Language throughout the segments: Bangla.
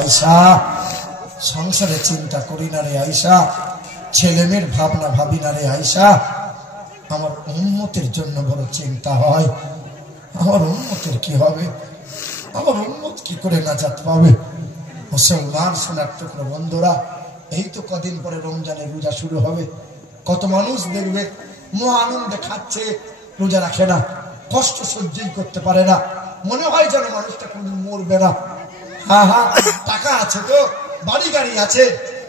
আয়সা সংসারে চিন্তা করি না রে আয়সা, ছেলে মেয়ের ভাবনা ভাবি না রে আয়সা, আমার উম্মতের জন্য বড় চিন্তা হয়। আমার উম্মতের কি হবে, আমার উম্মত কি করে নাজাত পাবে। মুসলমান সোনার টুকরো বন্ধুরা, এই তো কদিন পরে রমজানের রোজা শুরু হবে। কত মানুষ দেখবে মহা আনন্দে খাচ্ছে, রোজা রাখে না, কষ্ট সহ্যই করতে পারে না, মনে হয় যেন মানুষটা কোনদিন মরবে না। হ্যাঁ হ্যাঁ, টাকা আছে তো, বাড়ি গাড়ি আছে,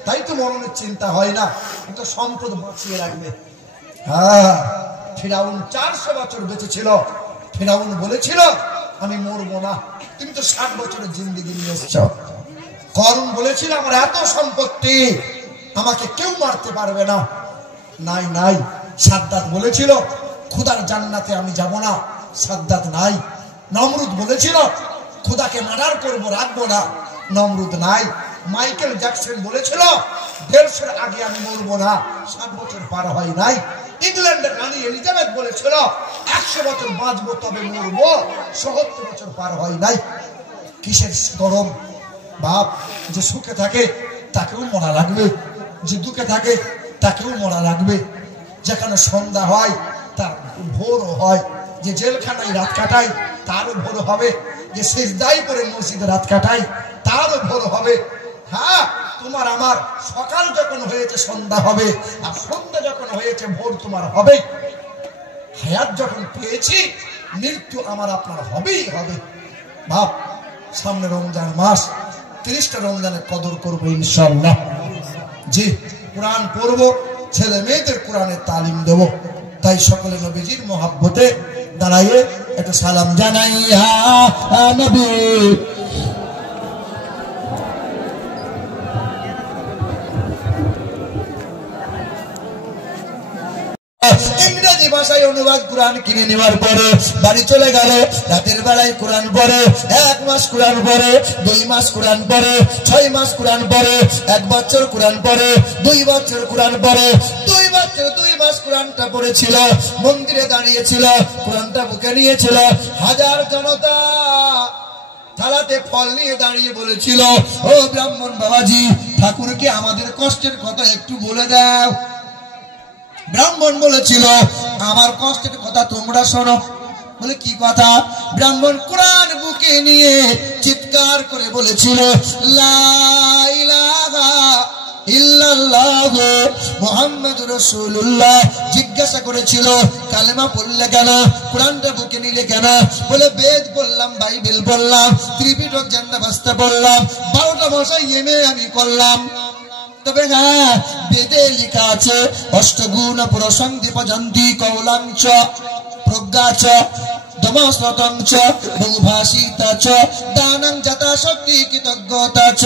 তাই তো মরণের চিন্তা হয় না, কিন্তু সম্পদ বাঁচিয়ে রাখবে। হ্যাঁ, ফিরাউন 400 বছর বেঁচে ছিল। ফিরাউন বলেছিল আমি মরবো না, তুমি তো 60 বছরের জিন্দেগি নিয়ে এসছো। করুন বলেছিল আমার এত সম্পত্তি, আমাকে কেউ মারতে পারবে না। নাই নাই। সাদ্দাত বলেছিল খোদার জান্নাতে আমি যাব না, সাদ্দাত নাই। নমরুদ বলেছিল খোদাকে মার্ডার করবো, রাখবো না, নমরুদ নাই। মাইকেল জ্যাকসন বলেছিল 150 আগে আমি মরবো না, 60 বছর পার হয় নাই। ইংল্যান্ডের রানী এলিজাবেথ বলেছিল 100 বছর বাঁচবো তবে মরবো, 70 বছর পার হয় নাই। কিসের গরম বাপ, যে সুখে থাকে তাকেও মরা লাগবে, যে দুঃখে থাকে তাকেও মরা লাগবে। যেখানে সন্ধ্যা হয় তার ভোরও হয়, যে জেলখানায় রাত কাটায় তারও ভোর হবে, যে সিজদায় করে মসজিদে রাত কাটায় তারও ভোর হবে। হ্যাঁ, তোমার আমার সকাল যখন হয়েছে সন্ধ্যা হবে, আর সন্ধ্যা যখন হয়েছে ভোর তোমার হবে। হায়াত যখন পেয়েছি মৃত্যু আমার আপনার হবেই হবে। বাপ, সামনে রমজান মাস, 30টা রমজানের কদর করবো ইনশাআল্লাহ। জি, কোরআন পড়বো, ছেলে মেয়েদের কোরআনের তালিম দেব। তাই সকলে নবীজির মহাব্বতে দাঁড়াইয়ে একটু সালাম জানাই। নবী ইংরেজি ভাষায় অনুবাদ কোরআন কিনে নেওয়ার পরে বাড়ি চলে গেল। রাতের বেলায় কোরআন পড়ে, 1 মাস কোরআন পড়ে, 2 মাস কোরআন পড়ে, 6 মাস কোরআন পড়ে, 1 বছর কোরআন পড়ে, 2 বছর কোরআন পড়ে, 2 বছর 2 মাস কোরআনটা পড়েছিল, মন্দিরে দাঁড়িয়েছিল, কোরআনটা বুকে নিয়েছিল। হাজার জনতা থালাতে ফল নিয়ে দাঁড়িয়ে বলেছিল, ও ব্রাহ্মণ বাবাজি, ঠাকুরকে আমাদের কষ্টের কথা একটু বলে দাও। ব্রাহ্মণ বলেছিল আমার কষ্টের কথা তোমরা শোনো। বলে কি কথা? ব্রাহ্মণ কোরআন বুকে নিয়ে চিৎকার করে বলেছিল লা ইলাহা ইল্লাল্লাহ মুহাম্মাদুর রাসূলুল্লাহ। জিজ্ঞাসা করেছিল কালেমা পড়লে কেন, কোরআনটা বুকে নিলে কেন? বলে বেদ বললাম, বাইবেল বললাম, ত্রিপিটক জান্নাবাস্তা বললাম, 12টা ভাষা এমএ আমি করলাম। তবে হ্যাঁ, বেদে লেখা আছে অষ্টগুণ প্রসন্দিপ জন্তি কৌলাঞ্চ প্রজ্ঞাচ দমস্রতঞ্চ বহুভাষিতাচ দানং যথাশক্তি কৃতজ্ঞতাচ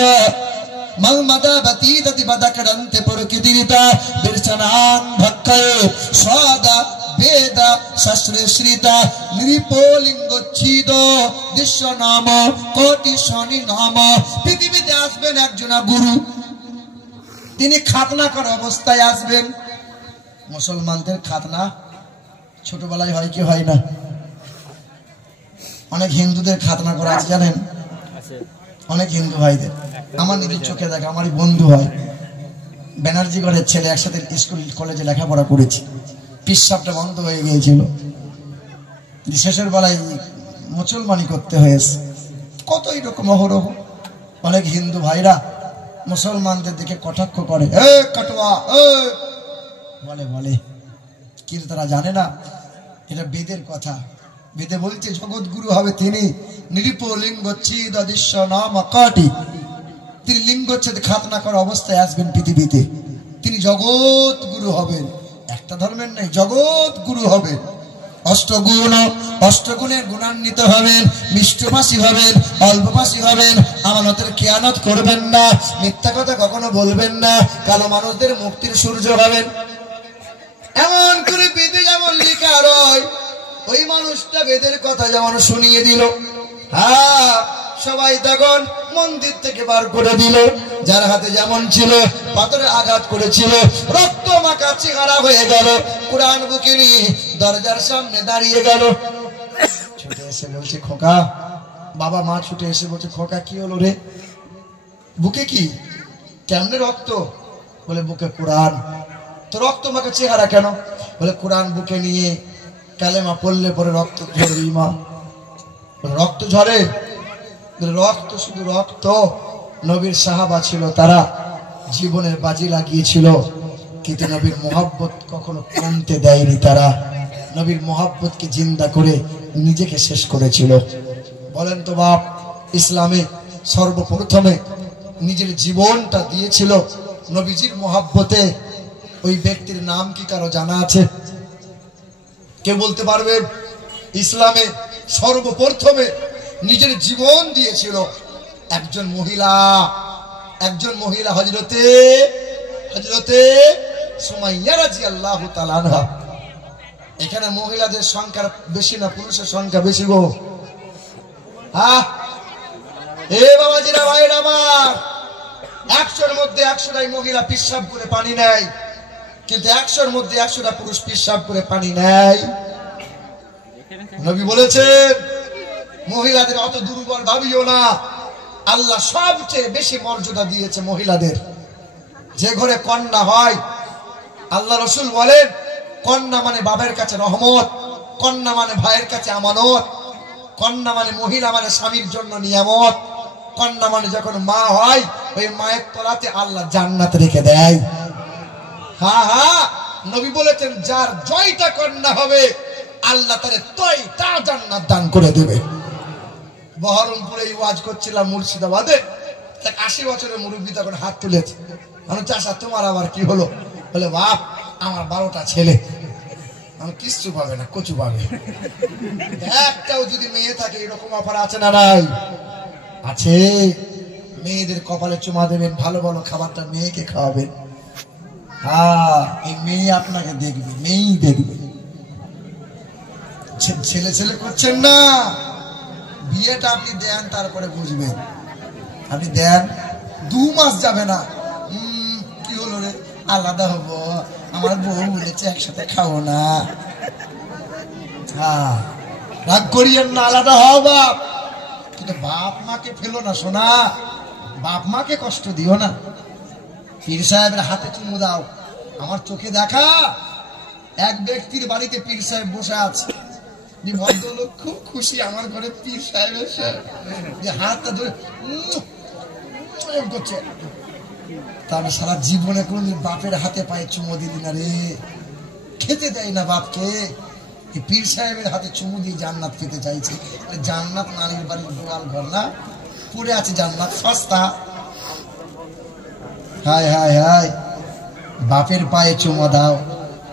মলমদাবতী দতিপদকরন্তে প্রকৃতিরিতা বিরচনাং ভক্ষয়ে সদা বেদ শাস্ত্রে শ্রিতা নৃপলিঙ্গচ্ছিদ দৃশ্য নাম কোটি শনি নাম। পৃথিবীতে আসবেন একজন গুরু, তিনি খাতনা করা অবস্থায় আসবেন। মুসলমানদের খাতনা ছোটবেলায় হয় কি হয় না? অনেক হিন্দুদের খাতনা করা আছে জানেন, অনেক হিন্দু ভাইদের। আমার নিজের চোখে দেখা, আমারই বন্ধু হয়, ব্যানার্জি ঘরের ছেলে, একসাথে স্কুল কলেজে লেখাপড়া করেছি। পিসাবটা বন্ধ হয়ে গিয়েছিল, শেষের বেলায় মুসলমানি করতে হয়েছে। কত এরকম অহরহ। অনেক হিন্দু ভাইরা মুসলমানদের দিকে কটাক্ষ করে, এ কাটোয়া বলে বলে, কিন্তু তারা জানে না এটা বেদের কথা। বেদে বলছে জগৎগুরু হবে তিনি, নৃপলিঙ্গচ্ছিদ দৃশ্য নাম কাটি। তিনি লিঙ্গচ্ছেদ খাতনা করা অবস্থায় আসবেন পৃথিবীতে, তিনি জগৎ গুরু হবেন। একটা ধর্মের নেই, জগৎ গুরু হবেন। অষ্টগুণের গুণান্বিত হবেন, মিষ্টভাষী হবেন, অল্পভাষী হবেন, আমানতের খেয়ানত করবেন না, মিথ্যা কথা কখনো বলবেন না, কালো মানুষদের মুক্তির সূর্য হবেন। এমন করে বেদে যেমন লেখা রয়, ওই মানুষটা বেদের কথা যেমন শুনিয়ে দিল। হ্যাঁ, সবাই তখন মন্দির থেকে বার করে দিল। যার হাতে যেমন ছিল পাথরে আঘাত করেছিল, রক্ত মাখা চেহারা হয়ে গেল, কোরআন বুকে নিয়ে দরজার সামনে দাঁড়িয়ে গেল। ছুটে এসে বলছে খোকা, বাবা মা ছুটে এসে বলছে খোকা কি হলো রে? বুকে কি? কেমনে রক্ত? বলে বুকে কোরআন। তো রক্ত মাকে চেহারা কেন? বলে কোরআন বুকে নিয়ে কালেমা পড়লে পরে রক্ত ঝরবে মা। রক্ত ঝরে? রক্ত শুধু রক্ত। নবীর সাহাবা ছিল, তারা জীবনের বাজি লাগিয়েছিল, কিন্তু নবীর মোহাব্বত কখনো কমতে দেয়নি। তারা নবীর মোহাব্বতকে জিন্দা করে নিজেকে শেষ করেছিল। বলেন তো বাপ, ইসলামে সর্বপ্রথমে নিজের জীবনটা দিয়েছিল নবীজির মোহাব্বতে। ওই ব্যক্তির নাম কি কারো জানা আছে? কে বলতে পারবেন? ইসলামে সর্বপ্রথমে নিজের জীবন দিয়েছিল একজন মহিলা, হযরতে সুমাইয়া রাদিয়াল্লাহু তাআলা আনহা। এখানে মহিলাদের সংখ্যা বেশি না পুরুষের সংখ্যা বেশি গো? এ বাবাজিরা, ভাইরা আমার, 100-র মধ্যে 100টাই মহিলা পিশাব করে পানি নেয়, কিন্তু 100-র মধ্যে 100টা পুরুষ পিশাব করে পানি নেয়। নবী বলেছেন মহিলাদের অত দুর্বল ভাবিও না, আল্লাহ সবচেয়ে বেশি মর্যাদা দিয়েছে মহিলাদের। যে ঘরে কন্যা হয়, আল্লাহ রাসূল বলেন কন্যা মানে বাবার কাছে রহমত, কন্যা মানে ভাইয়ের কাছে আমানত, কন্যা মানে মহিলা মানে স্বামীর জন্য নিয়ামত, কন্যা মানে যখন মা হয় ওই মায়ের তলাতে আল্লাহ জান্নাত রেখে দেয়। নবী বলেছেন যার জয়টা কন্যা হবে আল্লাহ তারে তয়টা জান্নাত দান করে দেবে। বহরমপুরে ওয়াজ করছিলাম মুর্শিদাবাদে, 80 বছরের মুরব্বী তখন হাত তুলেছে। আমি চাষা তোমার আবার কি হলো? বলে বাপ আমার 12টা ছেলে। আমি কিচ্ছু পাবে না, কচু পাবে। একটাও যদি মেয়ে থাকে এরকম অফার আছে না নাই? আছে। মেয়েদের কপালে চুমা দেবেন, ভালো ভালো খাবারটা মেয়েকে খাওয়াবেন। এই মেয়ে আপনাকে দেখবে, মেয়েই দেখবে। ছেলে ছেলে করছেন না, বিয়েটা আপনি দেন তারপরে বুঝবেন। আপনি দেন 2 মাস যাবে না, কি হলো রে, আলাদা হবো, আমার বউ বলেছে একসাথে খাবো না। রাগ করিয়েন না, আলাদা হও বাপ, কিন্তু বাপ মাকে ফেলো না সোনা, বাপ মাকে কষ্ট দিও না। পীর সাহেবের হাতে চুমু দাও। আমার চোখে দেখা এক ব্যক্তির বাড়িতে পীর সাহেব বসে আছে, ভদ্রলোক খুব খুশি, আমার ঘরে পীর সাহেব এসে হাতটা ধরে করছে। তাহলে সারা জীবনে কোনদিন বাপের হাতে পায়ে চুমু দিলি না রে, খেতে দেয় না বাপকে। পীর সাহেবের হাতে চুমু দিয়ে জান্নাত পেতে চাইছে। জান্নাত নারীর বাড়ির গোয়াল ঘর না, পড়ে আছে জান্নাত সস্তা। হায় হায় হায়, বাপের পায়ে চুমু দাও।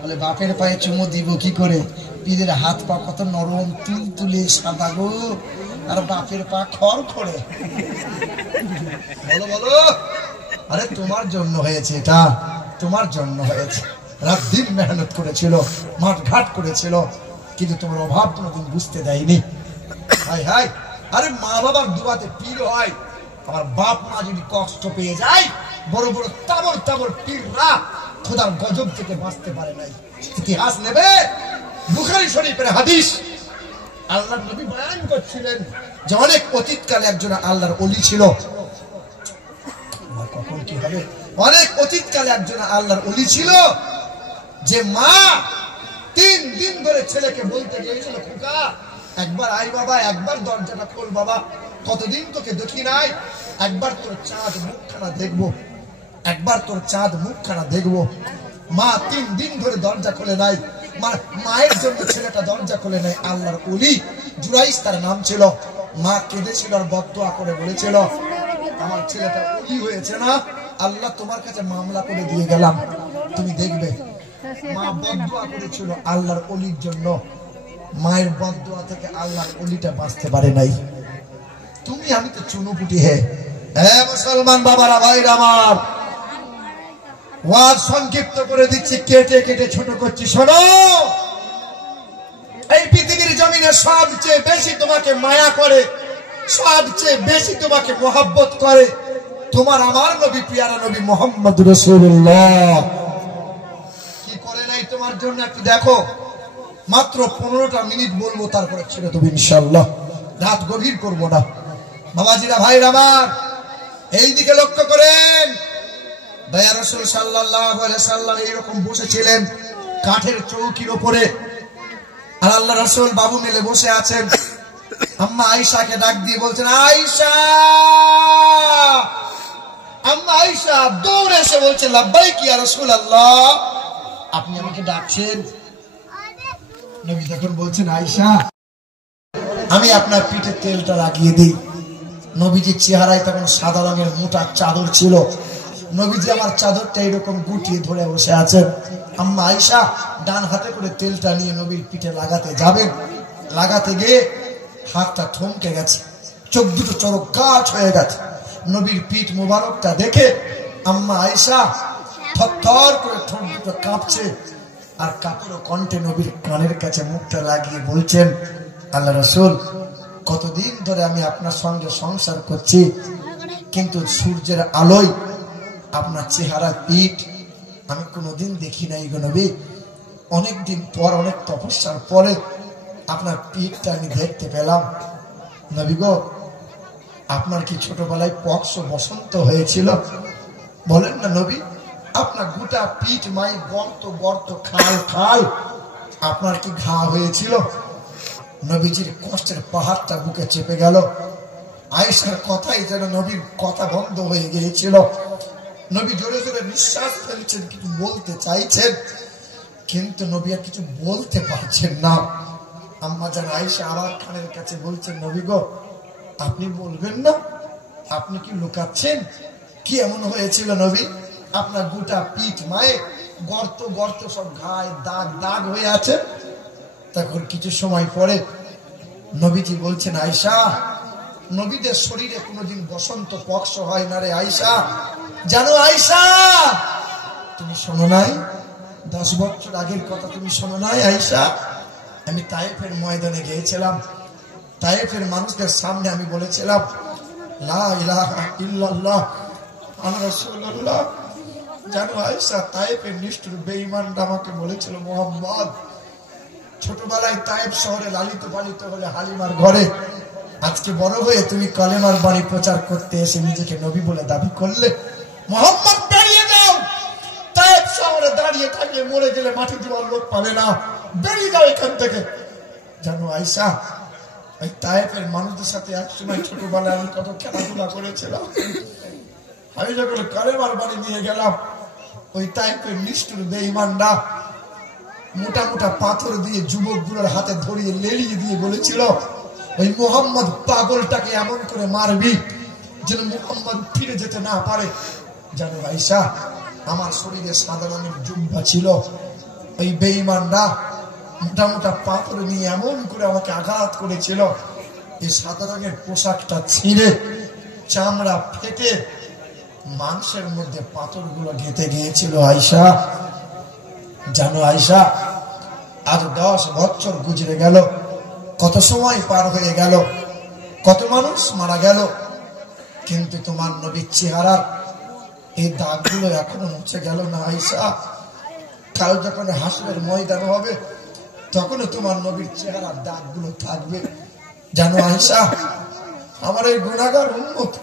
বলে বাপের পায়ে চুমু দিব কি করে? পীরের হাত পা কত নরম, তুল তুলে সাদা গো, আর বাপের পা খড় খড়ে। বলো বলো, আরে তোমার জন্য হয়েছে, এটা তোমার জন্য হয়েছে। রাত দিন মেহনত করেছিল, মাঠ ঘাট করেছিল, কিন্তু তোমার অভাব কোনোদিন বুঝতে দেয়নি। হায় হায়, আরে মা বাবার দুয়াতে পীর হয়। আমার বাপ মা যদি কষ্ট পেয়ে যায়, বড় বড় তাবর তাবর পীররা খোদার গজব থেকে বাঁচতে পারে নাই। ইতিহাস নেবে, বুখারী শরীফের হাদিস, আল্লাহর নবী বয়ান করছিলেন যে অনেক অতীতকালে একজন আল্লাহর ওলি ছিল। কখন কি হবে? অনেক অতীতকালে একজন আল্লাহর ওলি ছিল, যে মা 3 দিন ধরে ছেলেকে বলতে গিয়েছিল, খোকা একবার আয় বাবা, একবার দরজাটা খোল বাবা, কতদিন তোকে দেখি নাই, একবার তোর চাঁদ মুখখানা দেখবো, একবার তোর চাঁদ মুখখানা দেখবো। মা 3 দিন ধরে দরজা খোলে নাই। মায়ের জন্য ছেলেটা দরজা খোলে নাই। আল্লাহর ওলি জুরাইস তার নাম ছিল। মা কেঁদেছিল আর বদদুয়া করে বলেছিল, আমার ছেলেটা ওলি হয়েছে না, আল্লাহ তোমার কাছে মামলা করে দিয়ে গেলাম, তুমি দেখবে। মা বদদুয়া করেছিল আল্লাহর ওলির জন্য। মায়ের বদদুয়া থেকে আল্লাহর ওলিটা বাঁচতে পারে নাই। তুমি আমি তো চুনুপুটি। হে মুসলমান বাবারা, ভাইরা আমার, ওয়াজ সংক্ষিপ্ত করে দিচ্ছি, কেটে কেটে ছোট করছি। শোনো, এই পৃথিবীর জমিনে সবচেয়ে বেশি তোমাকে মায়া করে, সবচেয়ে বেশি তোমাকে মোহাব্বত করে তোমার আমার নবী, পিয়ারা নবী মুহাম্মদ রাসূলুল্লাহ। কি করে নাই তোমার জন্য একটু দেখো। মাত্র 15টা মিনিট বলবো, তারপরে ছেড়ে দেবো ইনশাআল্লাহ, রাত গভীর করবো না। বাবাজিরা, ভাইরা আমার, এই দিকে লক্ষ্য করেন, দয়া রাসূল সাল্লাল্লাহু আলাইহি সাল্লাম এইরকম বসেছিলেন কাঠের চৌকির উপরে, আর আল্লাহ রাসূল বাবু মেলে বসে আছেন। আম্মা আয়েশাকে ডাক দিয়ে বলছেন, আয়েশা, আম্মা আয়েশা দৌড়ে এসে বলছেন, লাব্বাইক ইয়া রাসূলুল্লাহ, আপনি আমাকে ডাকছেন? নবী তখন বলছেন, আয়েশা আমি আপনার পিঠে তেলটা লাগিয়ে দিই। নবীজির চেহারায় তখন সাদা রঙের মোটা চাদর ছিল। নবীজি আমার চাদরটা এরকম গুটিয়ে ধরে বসে আছেন। আম্মা আয়েশা ডান হাতে করে তেলটা নিয়ে নবীর পিঠে লাগাতে যাবেন, লাগাতে গিয়ে হাতটা থমকে গেছে, চোখ দুটো চরক গাছ হয়ে গেছে। নবীর পিঠ মোবারকটা দেখে আম্মা আয়েশা থরথর করে ঠোঁট দুটো কাঁপছে, আর কাপড় কণ্ঠে নবীর কানের কাছে মুখটা লাগিয়ে বলছেন, আল্লাহ রাসূল, কতদিন ধরে আমি আপনার সঙ্গে সংসার করছি, কিন্তু সূর্যের আলোয় আপনার চেহারা পিঠ আমি কোনোদিন দেখি নাই গো নবী। অনেকদিন পর, অনেক তপস্যার পরে আপনার পিঠটা আমি দেখতে পেলাম। নবী গো, আপনার কি ছোটবেলায় পক্স বসন্ত হয়েছিল? বলেন না নবী, আপনার গোটা পিঠ মাই গর্ত গর্ত, খাল খাল, আপনার কি ঘা হয়েছিল? নবীজির কষ্টের পাহাড়টা বুকে চেপে গেল। আয়েশার কথাই যেন নবীর কথা বন্ধ হয়ে গিয়েছিল। নবী জোরে জোরে নিঃশ্বাস ফেলছেন, কিছু বলতে চাইছেন, কিন্তু নবী আর কিছু বলতে পারছেন না। আম্মা জান আয়েশা আমার কানের কাছে বলছেন, নবী গো, আপনি বলবেন না? আপনি কি লুকাচ্ছেন? কি এমন হয়েছিল নবী? আপনার গোটা পিঠ মায়ে গর্ত গর্ত, সব ঘায়ে দাগ দাগ হয়ে আছে। তখন কিছু সময় পরে নবীজি বলছেন, আয়েশা, নবীদের শরীরে কোনোদিন বসন্ত পক্স হয় না রে আয়েশা। জানো আয়েশা, তুমি শোনো নাই 10 বছর আগের কথা? তুমি শোনো নাই আয়েশা? আমি তায়েফের ময়দানে গিয়েছিলাম, তায়েফের মানুষদের সামনে আমি বলেছিলাম, লা ইলাহা ইল্লাল্লাহ মুহাম্মাদুর রাসূলুল্লাহ। জানো আয়েশা, তায়েফের নিষ্ঠুর বেঈমানরা আমাকে বলেছিল, মুহাম্মদ, ছোটবেলায় তায়েফ শহরে লালিত পালিত হলে হালিমার ঘরে, আজকে বড় হয়ে তুমি কালেমার বাণী প্রচার করতে এসে নিজেকে নবী বলে দাবি করলে। মুহাম্মদ, বেরিয়ে যাও, তায়েফ শহরে দাঁড়িয়ে থাকলে মরে গেলে মাটি দেওয়ার লোক পাবে না, বেরিয়ে যাও এখান থেকে। জানো আয়েশা, ওই তায়েফের মানুষদের সাথে একসময় ছোটবেলায় আমি কত খেলাধুলা করেছিলাম। আমি যখন কালেমার বাণী নিয়ে গেলাম, ওই তায়েফের নিষ্ঠুর বেঈমানরা মোটা মোটা পাথর দিয়ে যুবকগুলোর হাতে ধরিয়ে লেলিয়ে দিয়ে বলেছিল, ওই মুহাম্মদ পাগলটাকে এমন করে মারবি যেন মুহাম্মদ ফিরে যেতে না পারে। জানো আয়েশা, আমার শরীরে সাদা রঙের জুব্বা ছিল, ওই বেঈমানরা মোটা মোটা পাথর নিয়ে এমন করে আমাকে আঘাত করেছিল, এই সাদা রঙের পোশাকটা ছিঁড়ে চামড়া ফেটে মাংসের মধ্যে পাথরগুলো গেঁথে গিয়েছিল আয়েশা। জানো আয়েশা, আজ 10 বছর গুজরে গেল, কত সময় পার হয়ে গেল, কত মানুষ মারা গেল, কিন্তু তোমার নবীর চেহারার এই দাগগুলো এখনো মুছে গেল না আয়েশা। কাল যখন হাসরের ময়দান হবে, তখনও তোমার নবীর চেহারার দাগগুলো থাকবে। জানো আয়েশা, আমার এই গুনাহগার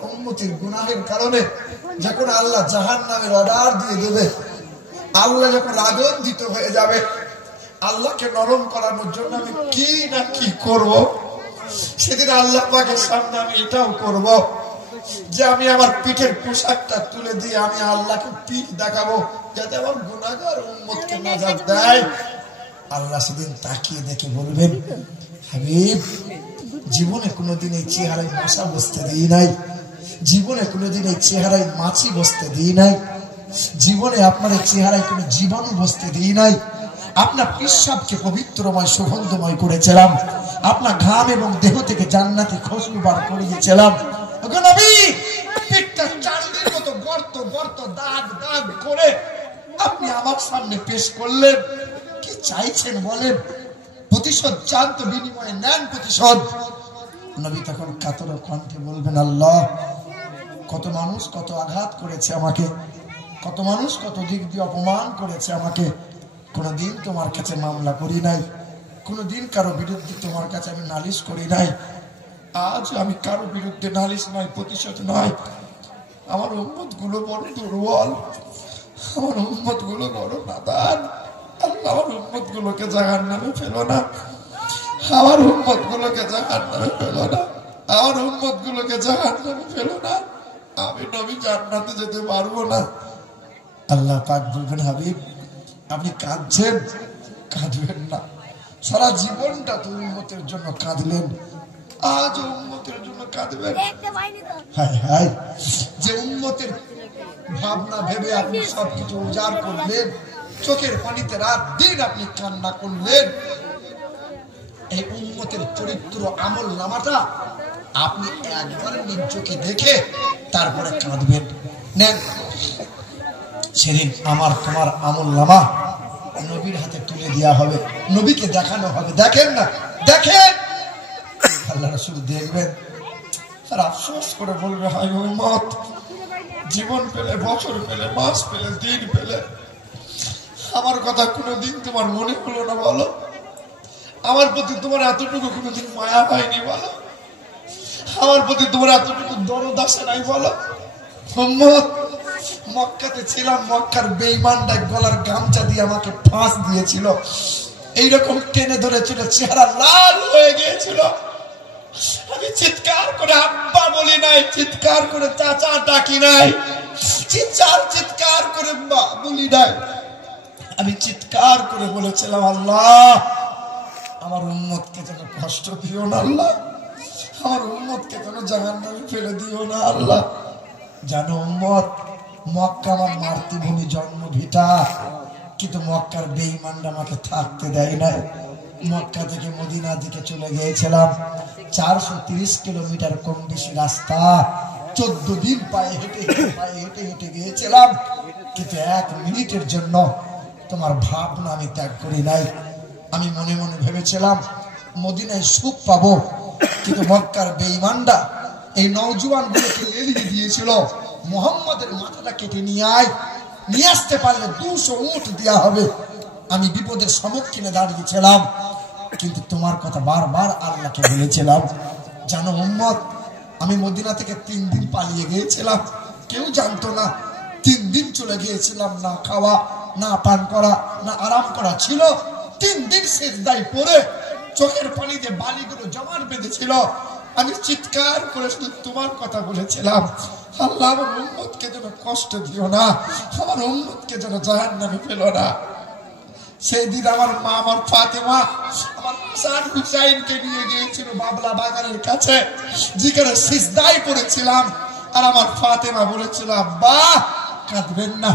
উম্মতির গুনাহের কারণে যখন আল্লাহ জাহান্নামের অর্ডার দিয়ে দেবে, আল্লাহ যখন আনন্দিত হয়ে যাবে, আল্লাহকে নরম করানোর জন্য আমি কি না কি করব, সেদিন আল্লাহ পাকের সামনে আমি এটাও করব যে আমি আমার পিঠের পোশাকটা তুলে দিয়ে আমি আল্লাহকে পিঠ দেখাবো, যাতে আমার গুনাহগার উম্মতকে নাজাত দেয়। আল্লাহ সেদিন তাকিয়ে দেখে বলবেন, হাবিব, জীবনে কোনোদিন এই চেহারায় মশা বসতে দিই নাই, জীবনে কোনোদিন এই চেহারায় মাছি বসতে দিই নাই, জীবনে আপনার এই চেহারায় কোনো জীবাণু বসতে দিই নাই। আপনার পেশাবকে পবিত্রময় সুগন্ধময় করেছিলাম, আপনার ঘাম এবং দেহ থেকে জান্নাতি খুশবু বার করিয়েছিলাম। নবী, পিঠটা চাঁদের মতো গর্ত গর্ত, দাগ দাগ করে আপনি আমার সামনে পেশ করলেন। কি চাইছেন বলেন? প্রতিশোধ চান তো, বিনিময়ে নেন প্রতিশোধ। নবী তখন কাতর কণ্ঠে বলবেন, আল্লাহ, কত মানুষ কত আঘাত করেছে আমাকে, কত মানুষ কত দিক দিয়ে অপমান করেছে আমাকে, কোনদিন তোমার কাছে মামলা করি নাই, কোনদিন কারো বিরুদ্ধে তোমার কাছে আমি নালিশ করি নাই। আজ আমি কারো বিরুদ্ধে নালিশ নয়, প্রতিশোধ নয়, আমার উম্মত গুলো বড় দুর্বল, আমার উম্মত গুলো বড় নাদান। আল্লাহ আমার উম্মত গুলোকে জাহান্নামে ফেলো না, আমার উম্মত গুলোকে জাহান্নামে ফেলো না, আমার উম্মত গুলোকে জাহান্নামে ফেলো না। আমি নবী জান্নাতে যেতে পারবো না। আল্লাহ পাক বলবেন, হাবিব আপনি কাঁদছেন, কাঁদবেন না। সারা জীবনটা তো উম্মতের জন্য কাঁদলেন, আজ উম্মতের জন্য কাঁদবেন? হায় হায়, যে উম্মতের ভাবনা ভেবে আপনি সবকিছু উজাড় করলেন, চোখের পানিতে রাত দিন আপনি কান্না করলেন, এই উম্মতের চরিত্র আমল নামাটা আপনি একবার নিজ চোখে দেখে তারপরে কাঁদবেন। নেন, সেদিন আমার তোমার আমল নামা নবীর হাতে তুলে দেওয়া হবে, নবীকে দেখানো হবে। দেখেন না, দেখেন, আল্লাহ রাসূল দেখবেন আর আফসোস করে বলবে, হায় উম্মত, জীবন পেলে, বছর পেলে, মাস পেলে, দিন পেলে, আমার কথা কোনোদিন তোমার মনে হলো না বলো? আমার প্রতি তোমার এতটুকু কোনোদিন মায়া হয়নি বলো? আমার প্রতি তোমার এতটুকু দরদ আসে নাই বলো? উম্মত, মক্কাতে ছিলাম, মক্কার বেঈমানরা গলার গামছা দিয়ে আমাকে ফাঁস দিয়েছিল, এইরকম টেনে ধরেছিল, চেহারা লাল হয়ে গিয়েছিল। আমি চিৎকার করে আব্বা বলি নাই, চিৎকার করে চাচা ডাকি নাই, চিৎকার করে মা বলি নাই, আমি চিৎকার করে বলেছিলাম, আল্লাহ আমার উম্মতকে যেন কষ্ট দিও না, আল্লাহ আমার উম্মতকে যেন জাহান্নামে ফেলে দিও না আল্লাহ। জানো উম্মত, মক্কা আমার মাতৃভূমি, জন্মভিটা, কিন্তু মক্কার বেঈমানরা আমাকে থাকতে দেয় নাই। মক্কা থেকে মদিনার দিকে চলে গিয়েছিলাম, 430 কিলোমিটার কম বেশি রাস্তা, 14 দিন পায়ে হেঁটে হেঁটে গিয়েছিলাম, কিন্তু 1 মিনিটের জন্য তোমার ভাবনা আমি ত্যাগ করি নাই। আমি মনে মনে ভেবেছিলাম মদিনায় সুখ পাবো, কিন্তু মক্কার বেঈমানরা এই নওজোয়ান গুলোকে লেলিয়ে দিয়েছিল, মুহাম্মাদের মাথাটা কেটে নিয়ে আসতে পারলে 200 উট দেওয়া হবে। আমি বিপদের সম্মুখীনে দাঁড়িয়েছিলাম, কিন্তু তোমার কথা বারবার আল্লাহকে বলেছিলাম। জানো উম্মত, আমি মদিনা থেকে 3 দিন পালিয়ে গিয়েছিলাম, কেউ জানতো না। 3 দিন চলে গিয়েছিলাম, না খাওয়া, না পান করা, না আরাম করা ছিল। 3 দিন সিজদায় পড়ে চোখের পানিতে বালিগুলো জমাট বেঁধেছিল। আমি চিৎকার করে শুধু তোমার কথা বলেছিলাম, আল্লাহ আমার উম্মতকে যেন কষ্ট দিও না, আমার উম্মতকে যেন জাহান্নামে ফেলো না। সেই দিন আমার মা, আমার ফাতেমা, আমার হাসান হুসাইনকে নিয়ে গিয়েছিল বাবলা বাগানের কাছে, যেখানে সিজদায় পড়েছিলাম। আর আমার ফাতেমা বলেছিল, আব্বা কাঁদবেন না,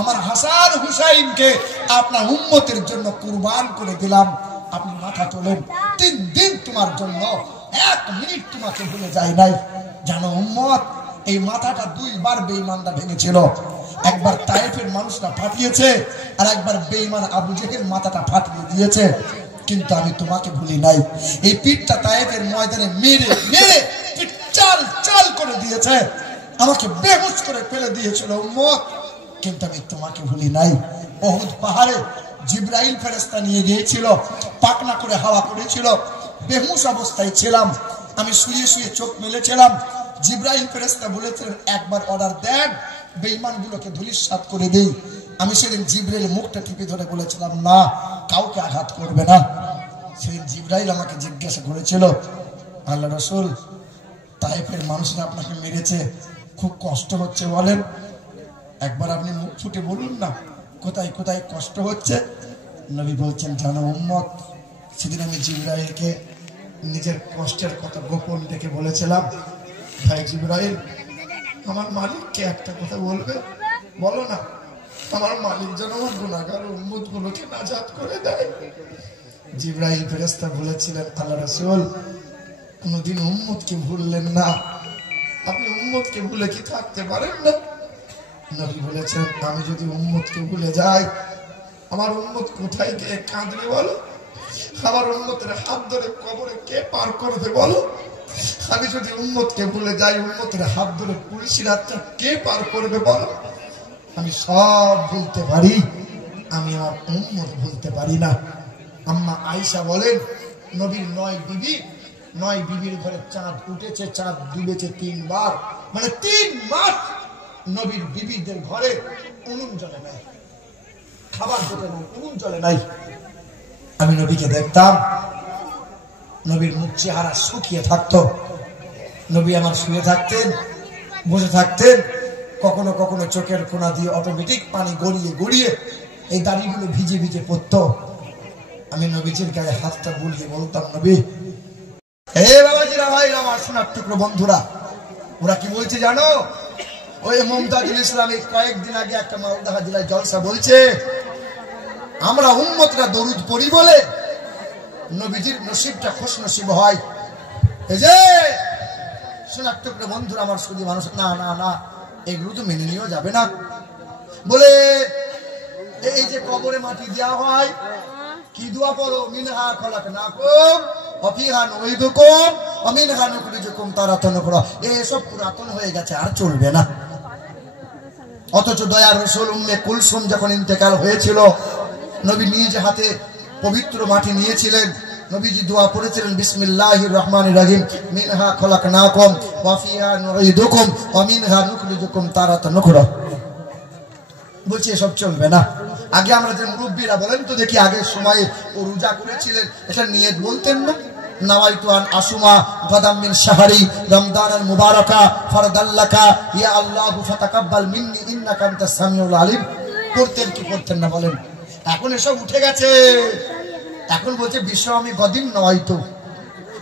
আমার হাসান হুসাইনকে আপনার উম্মতের জন্য কুরবান করে দিলাম, আপনি মাথা তোলেন। 3 দিন তোমার জন্য 1 মিনিট তোমাকে ভুলে যায় নাই। জানো উম্মত, এই মাথাটা 2 বার বেঈমানরা ভেঙেছিল। একবার তায়েফের মানুষরা ফাটিয়েছে, আর একবার বেঈমান আবু জেহেল মাথাটা ফাটিয়ে দিয়েছে, কিন্তু আমি তোমাকে ভুলি নাই। এই পিঠটা তায়েফের ময়দানে মেরে মেরে পিঠ চাল চাল করে দিয়েছে, আমাকে বেহুশ করে ফেলে দিয়েছিল উম্মত, কিন্তু আমি তোমাকে ভুলি নাই। উহুদ পাহাড়ে জিবরাইল ফেরেশতা নিয়ে গিয়েছিল, পাকনা করে হাওয়া করেছিল, বেহুশ অবস্থায় ছিলাম, আমি শুয়ে শুয়ে চোখ মেলেছিলাম। জিবরাইল ফেরেশতা বলেছিলেন, একবার অর্ডার দেন, বেঈমানগুলোকে ধূলিসাৎ করে দেই। আমি সেদিন জিবরাইল মুখটা টিপে ধরে বলেছিলাম, না, কাউকে আঘাত করবে না। সেদিন জিবরাইল আমাকে জিজ্ঞাসা করেছিল, আল্লাহ রাসূল, তায়েফের মানুষরা আপনাকে মেরেছে, খুব কষ্ট হচ্ছে বলেন? একবার আপনি মুখ ফুটে বলুন না, কোথায় কোথায় কষ্ট হচ্ছে? নবী বলছেন, জানো উম্মত, সেদিন আমি জিবরাইলকে নিজের কষ্টের কথা গোপন ডেকে বলেছিলাম, ভাই জিবরাইল, আমার মালিককে একটা কথা বলবে, বলো না, আমার মালিক যেন আমার গুনাহগার উম্মত গুলোকে নাজাত করে দেয়। জিবরাইল ফেরেশতা বলেছিলেন, আল্লাহ রাসূল, কোনদিন উম্মতকে ভুললেন না, আপনি উম্মতকে ভুলে কি থাকতে পারেন না? নবী বলেছেন, আমি যদি উম্মতকে ভুলে যাই, আমার উম্মত কোথায় গিয়ে কাঁদবে বলো? আমার উম্মতের হাত ধরে কবরে কে পার করবে বলো? আমি যদি উম্মতকে ভুলে যাই, উম্মতের হাত ধরে পুলিশিরাতটা কে পার করবে বলো? আমি সব ভুলতে পারি, আমি আমার উম্মত ভুলতে পারি না। আম্মা আয়েশা বলেন, নবীর 9 বিবির ঘরে চাঁদ উঠেছে, চাঁদ ডুবেছে 3 বার, মানে 3 মাস নবীর বিবিদের ঘরে উনুন জ্বলে নাই, খাবার জোটে নাই, উনুন জ্বলে নাই। আমি নবীকে দেখতাম, নবীর মুখ চেহারা শুকিয়ে থাকতো। নবী আমার শুয়ে থাকতেন, বসে থাকতেন, কখনো কখনো চোখের কোনা দিয়ে অটোমেটিক পানি গড়িয়ে গড়িয়ে এই দাড়িগুলো ভিজে ভিজে পড়তো। আমি নবীজির গায়ে হাতটা বুলিয়ে বলতাম, নবী। হে বাবাজিরা, ভাই আমার সোনার টুকরো বন্ধুরা, ওরা কি বলছে জানো? ওই মুমতাজুল ইসলাম কয়েকদিন আগে একটা মালদা জেলায় জলসা বলছে, আমরা উম্মতরা দরুদ পড়ি বলে নবীজির নসিবটা খুশ নসিব হয়। এই যে সোনার টুকরো বন্ধুরা, আমার শুধু মানুষ, না না না, এগুলো তো মেনে নিয়েও যাবে না। বলে এই যে কবরে মাটি দেওয়া হয়, কি দোয়া পড়ো? মিনহা খলাকনাকুম ওয়া ফিহা নুঈদুকুম ওয়া মিনহা নুখরিজুকুম তারাতান উখরা। এসব পুরাতন হয়ে গেছে, আর চলবে না। অথচ দয়ার রাসূল উম্মে কুলসুম যখন ইন্তেকাল হয়েছিল, নবী নিজ হাতে পবিত্র মাটি নিয়েছিলেন। নবীজি দোয়া পড়েছিলেন, বিসমিল্লাহির রহমানির রহিম, মিনহা খলাকনাকুম ওয়া ফিহা নুঈদুকুম ওয়া মিনহা নুখরিজুকুম তারাতান উখরা। বলছি এসব চলবে না। আগে আমরা যে মুরব্বীরা বলেন তো দেখি, আগের সময়ে ও রোজা করেছিলেন, এটা নিয়ত বলতেন না? নাওয়াইতু আন আসুমা গাদাম মিন শাহরি রমদানাল মুবারাকা ফারদাল্লাকা ইয়া আল্লাহু ফাতাকাব্বাল মিন্নি ইন্নাকা আনতাস সামিউল আলিম। করতেন কি করতেন না বলেন? এখন এসব উঠে গেছে। এখন বলছে বিশ্ব আমি গদিন নাওয়াইতু,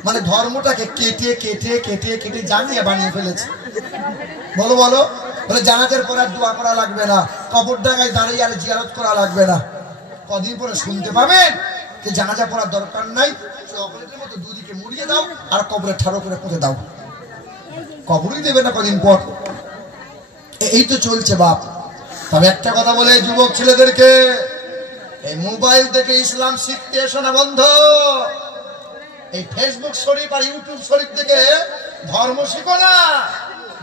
মানে ধর্মটাকে কেটে কেটে কেটে কেটে জানিয়ে বানিয়ে ফেলেছে। বলো বলো, বলে জানাজার পর আর দোয়া করা লাগবে না, কবর ডাঙায় দাঁড়িয়ে আর জিয়ারত করা লাগবে না। কদিন পরে শুনতে পাবেন যে জানাজা পড়ার দরকার নাই, চকলেটের মতো দুদিকে মুড়িয়ে দাও আর কবরে ঠাড়ো করে পুঁতে দাও, কবরই দেবে না কদিন পর। এই তো চলছে বাপ। তবে একটা কথা বলে যুবক ছেলেদেরকে, এই মোবাইল থেকে ইসলাম শিখতে এসো না বন্ধ। এই ফেসবুক শরীফ আর ইউটিউব শরীফ থেকে ধর্ম শিখো না,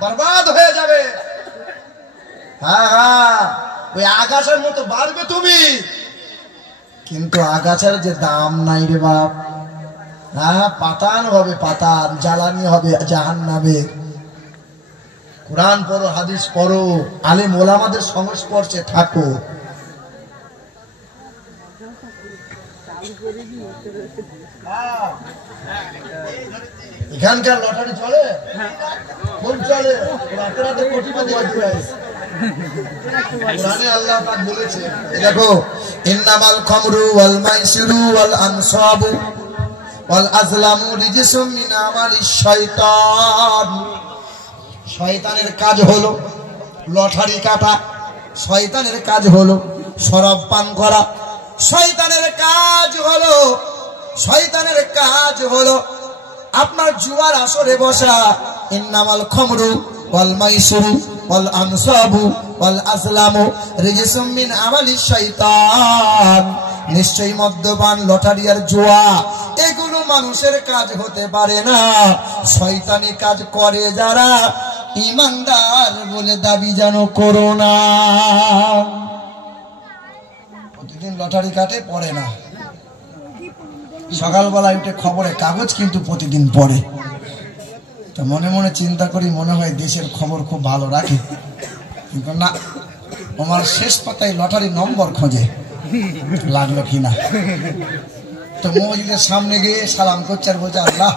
বরবাদ হয়ে যাবে। হ্যাঁ হ্যাঁ, ওই আগাছার মতো বাড়বে তুমি, কিন্তু আগাছার যে দাম নাই রে বাপ। হ্যাঁ, পাতান হবে, পাতান জ্বালানি হবে জাহান্নামে। কোরআন পড়ো, হাদিস পড়ো, আলেম ওলামাদের সংস্পর্শে থাকো। এখানকার লটারি চলে, খুব চলে, রাতে রাতে কোটিপতি হয়ে যায়। কোরআনে আল্লাহ পাক বলেছে, দেখো, ইন্নামাল খামরু ওয়াল মাইসিরু ওয়াল আনসাবু ওয়াল আজলামু রিজসুম মিন আমালিশ শাইতান। শয়তানের কাজ হলো লটারি কাটা, শয়তানের কাজ হলো শরাব পান করা, শয়তানের কাজ হলো, শয়তানের কাজ হলো আপনার জুয়ার আসরে বসা। ইন্নামাল খামরু ওয়াল মাইসিরু ওয়াল আনসাবু ওয়াল আজলামু রিজসুম মিন আমালিশ শাইতান। নিশ্চয়ই মদ্যপান, লটারি আর জুয়া এগুলো মানুষের কাজ হতে পারে না, শয়তানি কাজ করে যারা, ঈমানদার বলে দাবি যেন করো না। প্রতিদিন লটারি কাটে, পড়ে না। সকালবেলা উঠে খবরে কাগজ কিন্তু প্রতিদিন পড়ে। তো মনে মনে চিন্তা করি, মনে হয় দেশের খবর খুব ভালো রাখে, কিন্তু না, আমার শেষ পাতায় লটারি নম্বর খোঁজে, লাগলো কিনা। তো মসজিদের সামনে গিয়ে সালাম করছে আর বলছে, আল্লাহ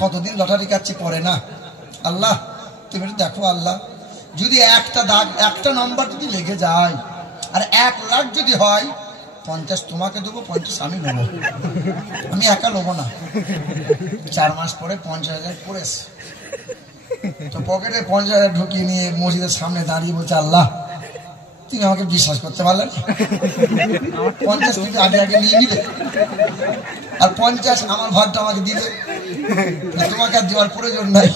কতদিন লটারি কাটছি, পড়ে না, আল্লাহ তুমি দেখো, আল্লাহ যদি একটা দাগ, একটা নম্বর যদি লেগে যায় আর 1 লাখ যদি হয়, 50 তোমাকে দেবো, 50 আমি নেবো, আমি একা নেবো না। 4 মাস পরে 50,000 পড়েছে। তো পকেটে 50,000 ঢুকিয়ে নিয়ে মসজিদের সামনে দাঁড়িয়ে বলছে, আল্লাহ তুমি আমাকে বিশ্বাস করতে পারলেন, 50 তুমি আগে আগে নিয়ে নিলে, আর 50 আমার ভাগটা আমাকে দিলে, তোমাকে আর দেওয়ার প্রয়োজন নাই।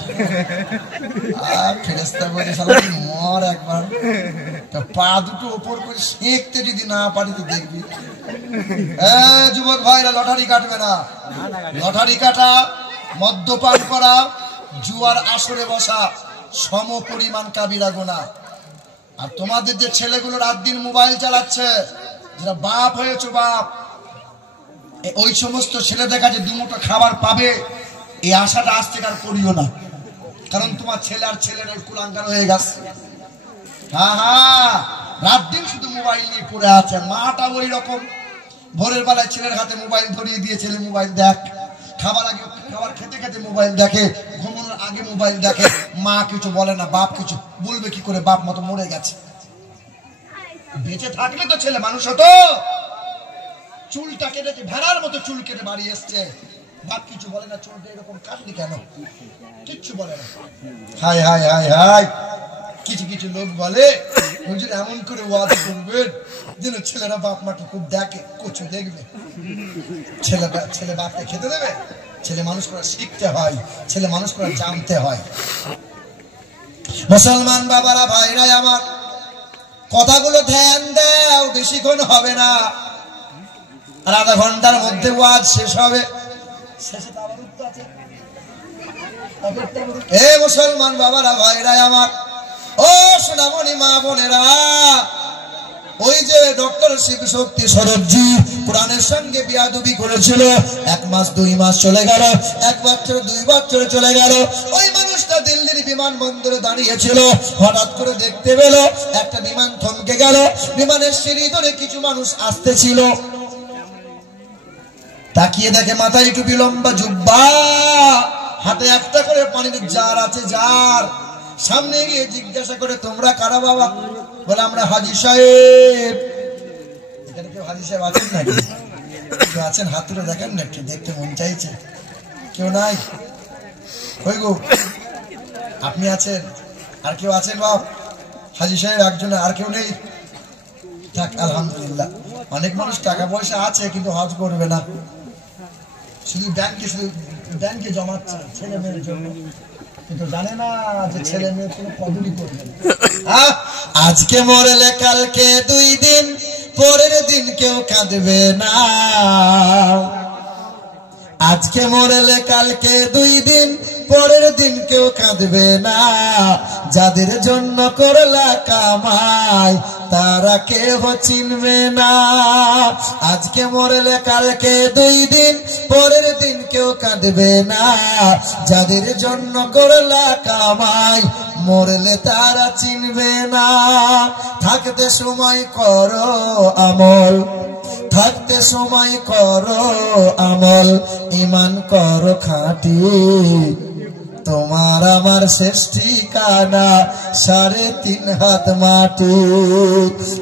আর ফেরেশতা বলে, শালা মর একবার, পা দুটো ওপর করে শেখতে যদি না পারি তো দেখবি। যুবক ভাইরা, লটারি কাটবে না। লটারি কাটা, মদ্যপান করা, জুয়ার আসরে বসা সম পরিমাণ কাবিরা গুনাহ। আর তোমাদের যে ছেলেগুলো রাত দিন মোবাইল চালাচ্ছে, যারা বাপ হয়েছে, বাপ, ওই সমস্ত ছেলেদের কাছে দুমুঠো খাবার পাবে এই আশাটা আজ থেকে আর করিও না, কারণ তোমার ছেলে আর ছেলের কুলাঙ্গার হয়ে গেছে। হ্যাঁ হ্যাঁ, রাত দিন শুধু মোবাইল নিয়ে পড়ে আছে। মাটা ওই রকম, ভোরের বেলায় ছেলের হাতে মোবাইল ধরিয়ে দিয়ে ছেলে মোবাইল দেখ, খাবার আগে খাবার খেতে খেতে মোবাইল দেখে, ঘুমানোর আগে মোবাইল দেখে। মা কিছু বলে না, বাপ কিছু বলবে কি করে? বাপ মতো মরে গেছে। বেঁচে থাকলে তো ছেলে মানুষ হতো। চুলটা কেটে ভেড়ার মতো চুল কেটে বাড়ি এসছে, বাপ কিছু বলে না, চুলটা এরকম কাটলি কেন? কিচ্ছু বলে না। হাই হাই হাই হাই, কিছু কিছু লোক বলে হুজুর এমন করে ওয়াজ করবেন যেন ছেলেরা বাপ মাকে খুব দেখে, কচু দেখবে। ছেলে বাপকে খেতে দেবে? ছেলে মানুষ করা শিখতে হয়, ছেলে মানুষ করা জানতে হয়। মুসলমান বাবারা, ভাইরা আমার, কথাগুলো ধ্যান দাও, বেশিক্ষণ হবে না, আর আধা ঘন্টার মধ্যে ওয়াজ শেষ হবে। এ মুসলমান বাবারা, ভাইরা আমার, ও সোনামণি মা বোনেরা, ওই যে ডক্টর শিব শক্তি সরোজি কোরআনের সঙ্গে বিয়াদবি করেছিল, 1 মাস 2 মাস চলে গেল, 1 বছর 2 বছর চলে গেল। ওই মানুষটা দিল্লির বিমানবন্দরে দাঁড়িয়েছিল, হঠাৎ করে দেখতে পেল একটা বিমান থমকে গেল। বিমানের সিঁড়ি ধরে কিছু মানুষ আসতেছিল, তাকিয়ে দেখে মাথায় টুপি, লম্বা জুব্বা, হাতে একটা করে পানির জার আছে, জার। সামনে গিয়ে জিজ্ঞাসা করে, তোমরা কারা বাবা? বলে, আমরা হাজী সাহেব। এখানে কেউ হাজী সাহেব আছেন নাকি? কেউ আছেন? হাত তুলে দেখেন না, একটু দেখতে মন চাইছে। কেউ নাই? ওই গো, আপনি আছেন? আর কেউ আছেন বাপ? হাজী সাহেব একজন, আর কেউ নেই? থাক, আলহামদুলিল্লাহ। অনেক মানুষ টাকা পয়সা আছে কিন্তু হজ করবে না, শুধু ব্যাংকে জমাচ্ছে ছেলে মেয়ের জন্য, কিন্তু জানে না যে ছেলে মেয়ে কোনো কদরই করবে না। আজকে মরলে কালকে 2 দিন, পরের দিন কেউ কাঁদবে না। আজকে মরলে কালকে 2 দিন, পরের দিন কেউ কাঁদবে না। যাদের জন্য করলা কামাই তারা কেউ চিনবে না। আজকে মরলে কালকে 2 দিন, পরের দিন কেউ কাঁদবে না। যাদের জন্য করলা কামাই মরলে তারা চিনবে না। থাকতে সময় করো আমল, থাকতে সময় করো আমল, ঈমান করো খাঁটি। তোমার আমার শেষ ঠিকানা 3.5 হাত মাটি।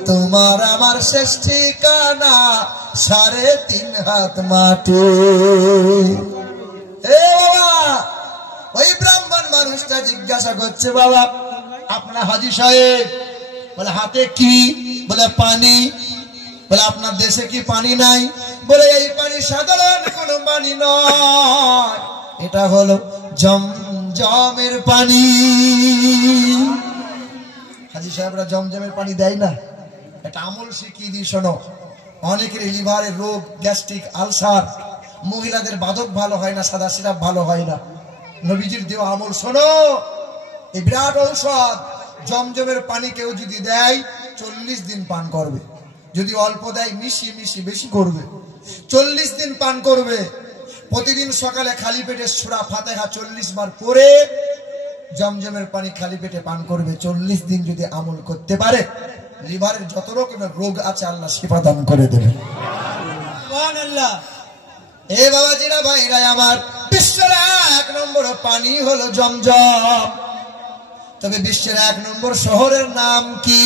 তোমার আমার শেষ ঠিকানা 3.5 হাত মাটি। এ বাবা, ওই ব্রাহ্মণ মানুষটা জিজ্ঞাসা করছে, বাবা আপনার হাজী সাহেব? বলে, হাতে কি? বলে, পানি। বলে, আপনার দেশে কি পানি নাই? বলে, এই পানি সাধারণ কোনো পানি নয়, এটা হলো জমজমের পানি। হাজী সাহেবরা জমজমের পানি দেয় না? এটা আমল শিখিয়ে দিই, শোনো। অনেকের লিভারের রোগ, গ্যাস্ট্রিক, আলসার, মহিলাদের বাদক ভালো হয় না, সাদা সিরাপ ভালো হয় না। নবীজির দেওয়া আমল শোনো, এই বিরাট ঔষধ। জমজমের পানি কেউ যদি দেয় 40 দিন পান করবে, যদি অল্প দেয় মিশিয়ে মিশিয়ে বেশি করবে, 40 দিন পান করবে। প্রতিদিন সকালে খালি পেটে সূরা ফাতিহা 40 বার পড়ে জমজমের পানি খালি পেটে পান করবে। 40 দিন যদি আমল করতে পারে, লিভারের যত রকমের রোগ আছে আল্লাহ শিফা দান করে দেবে। সুবহানাল্লাহ। এ বাবাজিরা, ভাইরা আমার, বিশ্বের 1 নম্বর পানি হলো জমজম। তবে বিশ্বের 1 নম্বর শহরের নাম কি?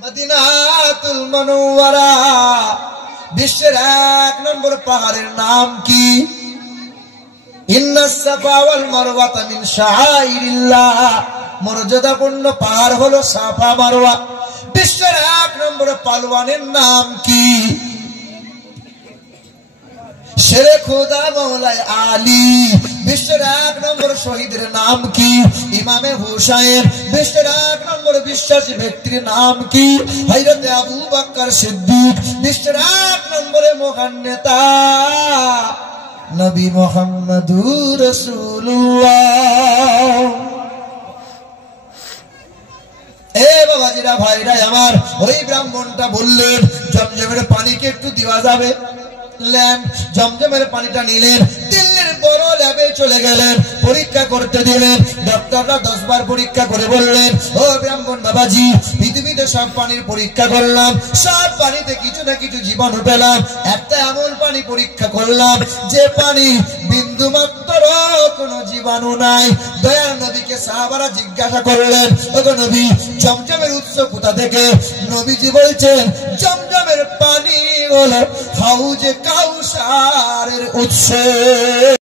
মদিনাতুল মুনাওয়ারা। বিশ্বের 1 নম্বর পাহাড়ের নাম কি? ইন্নাস সাফা ওয়াল মারওয়াতা মিন শাআইরিল্লাহ। মর্যাদাপূর্ণ পাহাড় হলো সাফা মারওয়া। বিশ্বের 1 নম্বর পালওয়ানের নাম কি? শেরে খোদা মওলাই আলী। বিশ্বের 1 নম্বর শহীদের নাম কি? ইমামে হুসাইন। বিশ্বের 1 নম্বর বিশ্বাসী ব্যক্তির নাম কি? হযরত আবু বকর সিদ্দিক। বিশ্বের 1 নম্বরে মহান নেতা নবী মুহাম্মদুর রাসূলুল্লাহ। এ বাবাজিরা, ভাইরা আমার, ওই ব্রাহ্মণটা বললেন জমজমের পানিকে একটু দেওয়া যাবে। জমজমের পানিটা নিলেন, দিল্লির বড় ল্যাবে ল্যাবে চলে গেলেন, পরীক্ষা করতে দিলেন। ডক্টররা 10 বার পরীক্ষা করে বললেন, ও ব্রাহ্মণ বাবাজি, পৃথিবীতে সব পানির পরীক্ষা করলাম, সব পানিতে কিছু না কিছু জীবাণু পেলাম, একটা এমন পানি পরীক্ষা করলাম যে পানি বিন্দু মাত্র কোনো জীবাণু নাই। দয়ার নবীকে সাহাবারা জিজ্ঞাসা করলেন, ওগো নবী, জমজমের উৎস কোথা থেকে? নবীজি বলছেন, জমজমের পানি হলো হাউজে কাউসারের উৎস।